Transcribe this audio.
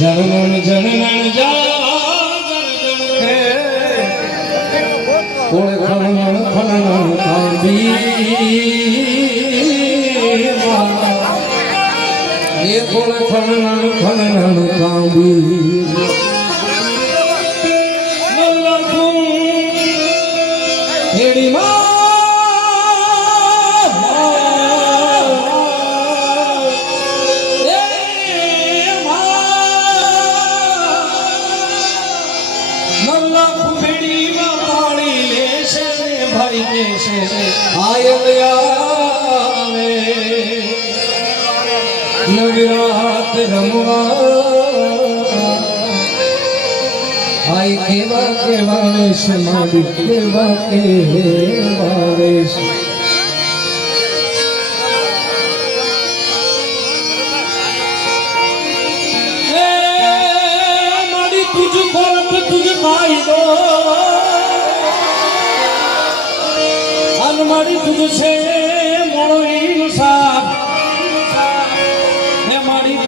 जनन जनन कोळे खनन खनन कांदी ये कोळे खनन खनन कांदी नल्लू हेडी मा नवीरात रमवा आई केवा केवा वेश मारी केवा केवा वेश मारी तुझ कोरत तुझ पाई दो मारी तुझसे मोड़ी सा